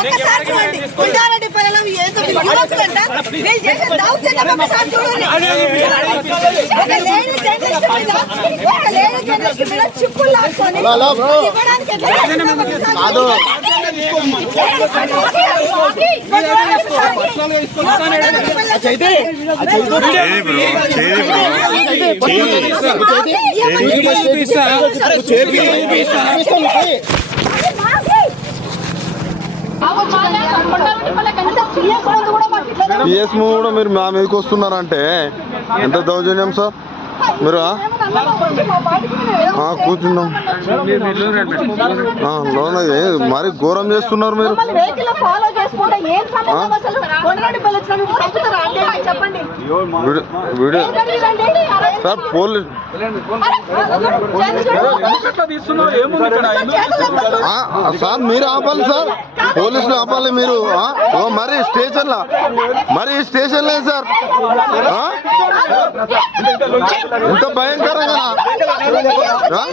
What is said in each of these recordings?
ఒక్కసారి చూడండి. ఏదో వీళ్ళు చేసే దౌర్జన్యం ఒకసారి చూడండి ఒక లేడీ జర్నలిస్ట్ మీద ఒక లేడీ జర్నలిస్ట్ మీద చిప్పులు లాక్కొని ఇవ్వడానికి ఎట్లా పిఎస్ కూడా మీరు మా మీదకి వస్తున్నారంటే ఎంత దౌర్జన్యం సార్? మీరు కూర్చున్నాం. లోన మరి ఘోరం చేస్తున్నారు మీరు? వీడియో? సార్ పోలీస్ సార్ మీరు ఆపాలి సార్ పోలీసులు ఆపాలి మీరు మరి స్టేషన్లో మరి స్టేషన్లే సార్? ఎంత భయంకరంగా ఆ?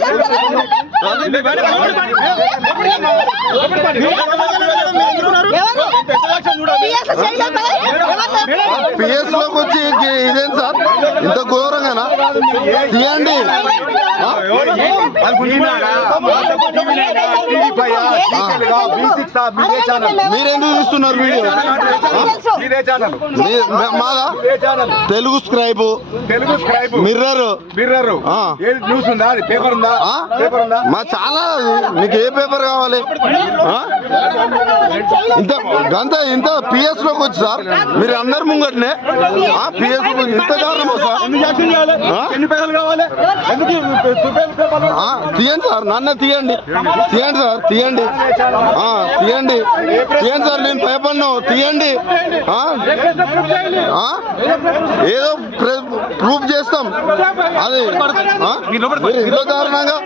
పిఎస్లోకి వచ్చి ఇదేం సార్ ఇంత ఘోరంగానా తీయండి మీరెందుకు తీస్తున్నారు వీడియో? మీ- మా- మాదా Telugu scribe. Telugu scribe. Mirror. Mirror. ఆ. ఏది న్యూస్ ఉందా? పేపర్ ఉందా? పేపర్ ఉందా? మా చాలా మీకు ఏ పేపర్ కావాలి? ఇంత గంత ఇంత పిఎస్లోకి వచ్చి సార్. మీరు అందరు ముంగట్నే. పిఎస్ ఇంత దారుణమా సార్ ఆ? ఎన్ని పేపర్లు కావాలి? ఎందుకు పేపర్ ఆ, తీయండి సార్. నన్ను తీయండి. తీయండి సార్. తీయండి. తీయండి. తీయండి సార్ నేను భయపడినా. తీయండి. ఏదో ప్రూఫ్ చేస్తాం. అది మీరు ఇంత దారుణంగా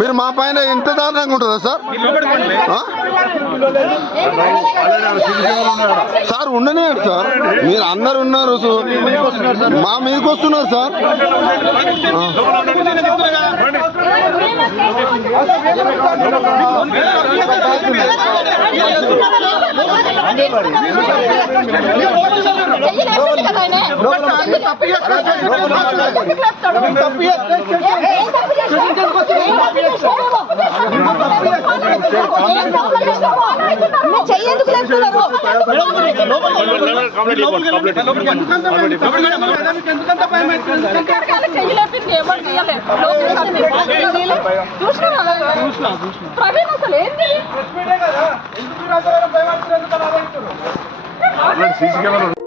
మీరు మా పైన ఇంత దారుణంగా ఉంటుందా సార్? సార్ ఉండనివ్వండి సార్. మీరు అందరు ఉన్నారు సో మా మీదకి వస్తున్నారు సార్. చెయ్యేందుకు లేపుతున్నారు ప్రవీణ్ అసలు ఏంటి సీసీ కెమెరా